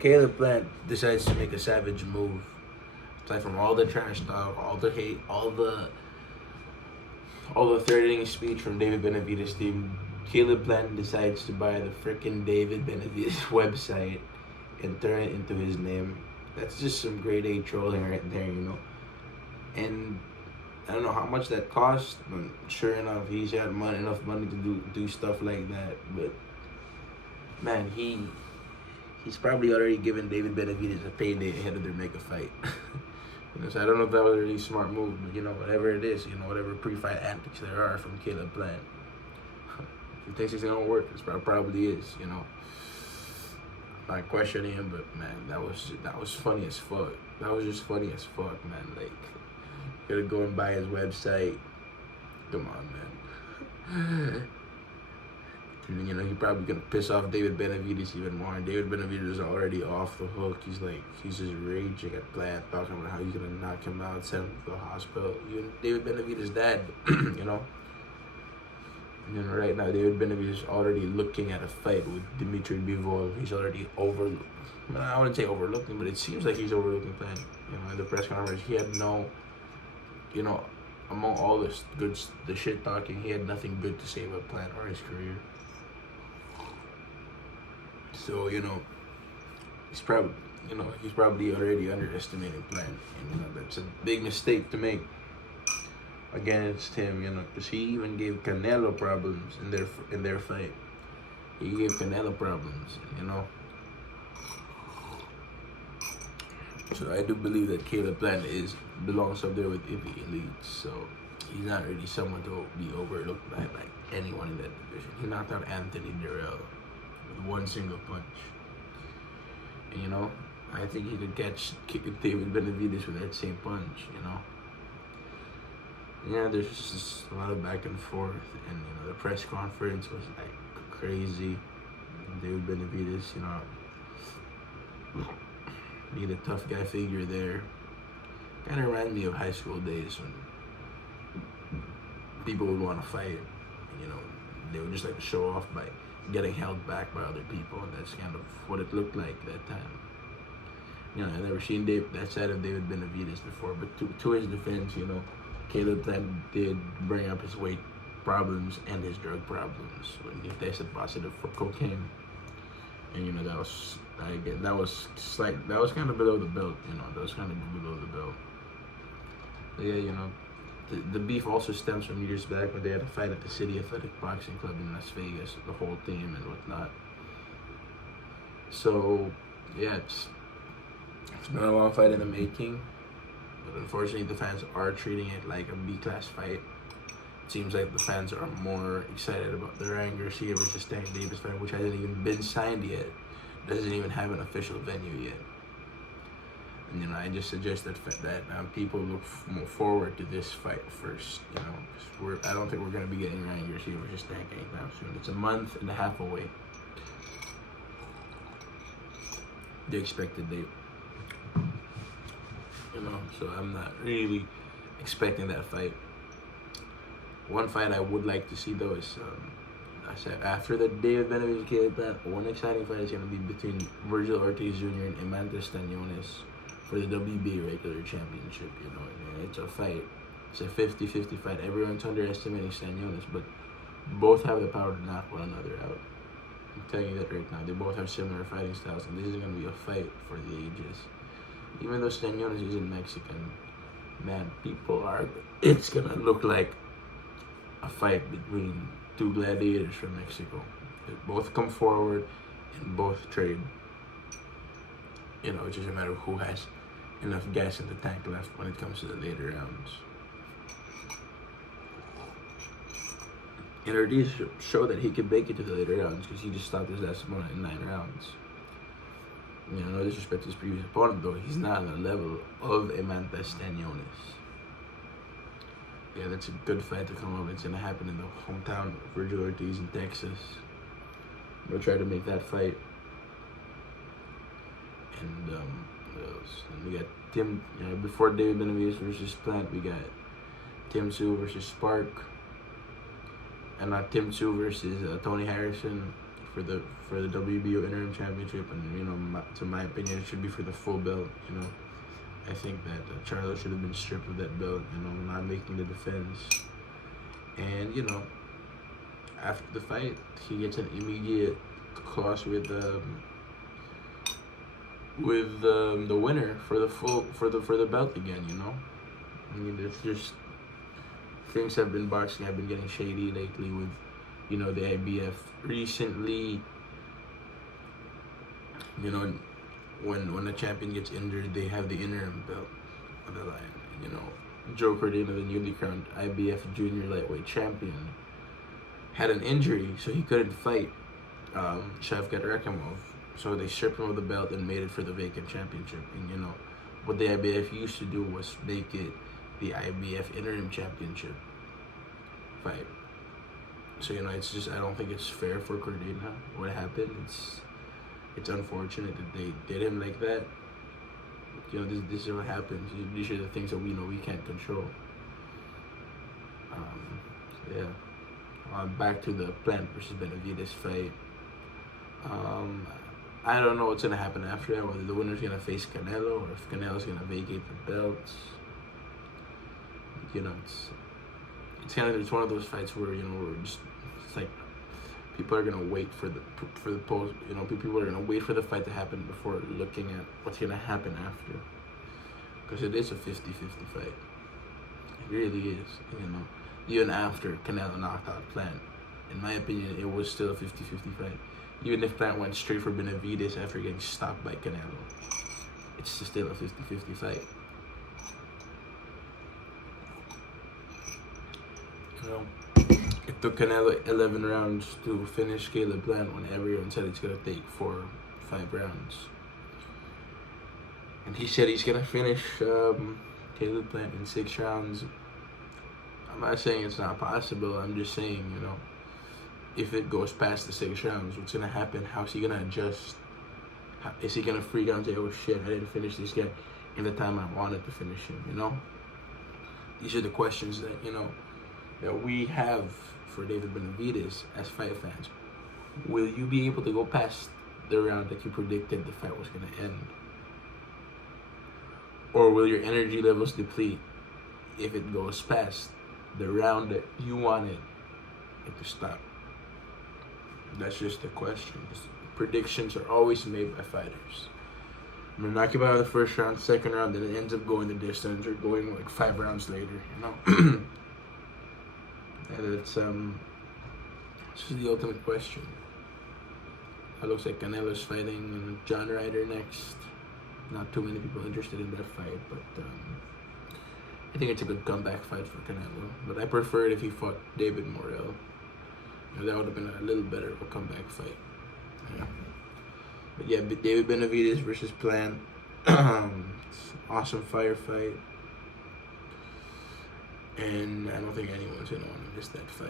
Caleb Plant decides to make a savage move. Aside from all the trash talk, all the hate, all the threatening speech from David Benavidez' team, Caleb Plant decides to buy the freaking David Benavidez website and turn it into his name. That's just some grade A trolling right there, you know. And I don't know how much that cost, but sure enough, he's had enough money to do stuff like that. But man, he's probably already given David Benavidez a payday ahead of their mega fight. So I don't know if that was a really smart move, but whatever it is, whatever pre-fight antics there are from Caleb Plant. If he thinks it's gonna work, it probably is. I'm not questioning him, but man, that was funny as fuck. That was just funny as fuck, man. Like, gotta go and buy his website. Come on, man. And, he's probably gonna piss off David Benavidez even more. And David Benavidez is already off the hook. He's just raging at Plant, talking about how he's gonna knock him out, send him to the hospital. Even David Benavidez' dad, And right now, David Benavidez is already looking at a fight with Dimitri Bivol. He's already I wouldn't say overlooking, but it seems like he's overlooking Plant. In the press conference, he had no, among all the shit talking, he had nothing good to say about Plant or his career. So, he's probably already underestimating Plant. And, that's a big mistake to make against him, because he even gave Canelo problems in their fight. He gave Canelo problems, So I do believe that Caleb Plant belongs up there with Ivy Elites. So he's not really someone to be overlooked by anyone in that division. He knocked out Anthony Durrell with one single punch. And, I think he could catch David Benavidez with that same punch, Yeah, there's just a lot of back and forth, and the press conference was crazy. David Benavidez, being a tough guy figure there, kind of reminded me of high school days when people would want to fight. They would just like to show off by getting held back by other people, and that's kind of what it looked like that time. I've never seen that side of David Benavidez before, but to his defense, Caleb Plant did bring up his weight problems and his drug problems when he tested positive for cocaine, and that was kind of below the belt. That was kind of below the belt. But yeah, the beef also stems from years back when they had a fight at the City Athletic Boxing Club in Las Vegas, the whole team and whatnot. So yeah, it's been a long fight in the making. But unfortunately, the fans are treating it like a B-class fight. It seems like the fans are more excited about the Ryan Garcia versus Tank Davis fight, which hasn't even been signed yet. Doesn't even have an official venue yet. And I just suggest that people look more forward to this fight first. Because I don't think we're gonna be getting Ryan Garcia versus Tank anytime soon. It's a month and a half away. The expected date. So I'm not really expecting that fight. One fight I would like to see though is, I said after the David Benavidez Caleb Plant, one exciting fight is going to be between Virgil Ortiz Jr. and Emmanuel Staniones for the WBA regular championship. And it's a fight. It's a 50-50 fight. Everyone's underestimating Staniones, but both have the power to knock one another out. I'm telling you that right now. They both have similar fighting styles, and this is going to be a fight for the ages. Even though Staniones isn't Mexican, man, it's gonna look like a fight between two gladiators from Mexico. They both come forward and both trade. It's just a matter of who has enough gas in the tank left when it comes to the later rounds. And Ortiz showed that he could make it to the later rounds because he just stopped his last opponent in 9 rounds. No disrespect to his previous opponent, though, he's not on the level of Emmanuel Staniones. Yeah, that's a good fight to come up. It's going to happen in the hometown of Virgil Ortiz in Texas. We'll try to make that fight. And what else? And we got Tim, before David Benavidez versus Plant, we got Tim Tszyu versus Spark. And not Tim Tszyu versus Tony Harrison for the WBO interim championship, and to my opinion, it should be for the full belt. I think that Charlo should have been stripped of that belt. Not making the defense, and after the fight, he gets an immediate clause with the winner for the belt again. It's just things have been boxing have been getting shady lately with the IBF recently. When a champion gets injured, they have the interim belt on the line. Joe Cordino, the newly crowned IBF junior lightweight champion, had an injury, so he couldn't fight Shavkat Rakhimov. So they stripped him of the belt and made it for the vacant championship. And what the IBF used to do was make it the IBF interim championship fight. So it's just, I don't think it's fair for Cordina what happened. It's unfortunate that they did him like that. This is what happens. These are the things that we know we can't control. Back to the Plant versus Benavidez fight. I don't know what's gonna happen after that. Whether the winner's gonna face Canelo or if Canelo's gonna vacate the belts. It's one of those fights where it's like people are gonna wait for the post. People are gonna wait for the fight to happen before looking at what's gonna happen after, because it is a 50-50 fight. It really is. Even after Canelo knocked out Plant, in my opinion, it was still a 50-50 fight. Even if Plant went straight for Benavidez after getting stopped by Canelo, it's still a 50-50 fight. It took Canelo 11 rounds to finish Caleb Plant when everyone said it's going to take 4 or 5 rounds. And he said he's going to finish Caleb Plant in 6 rounds. I'm not saying it's not possible. I'm just saying, if it goes past the 6 rounds, what's going to happen? How's he going to adjust? Is he going to freak out and say, oh shit, I didn't finish this guy in the time I wanted to finish him, These are the questions that, that we have for David Benavidez as fight fans. Will you be able to go past the round that you predicted the fight was going to end? Or will your energy levels deplete if it goes past the round that you wanted it to stop? That's just the question. Predictions are always made by fighters. I'm gonna knock you out of the first round, second round, then it ends up going the distance or going like 5 rounds later, And it's this is the ultimate question. It looks like Canelo's fighting John Ryder next. Not too many people interested in that fight, but I think it's a good comeback fight for Canelo. But I prefer it if he fought David Morrell. That would have been a little better of a comeback fight. But yeah, David Benavidez versus Plant. Awesome firefight. And I don't think anyone's going to want to miss that fight.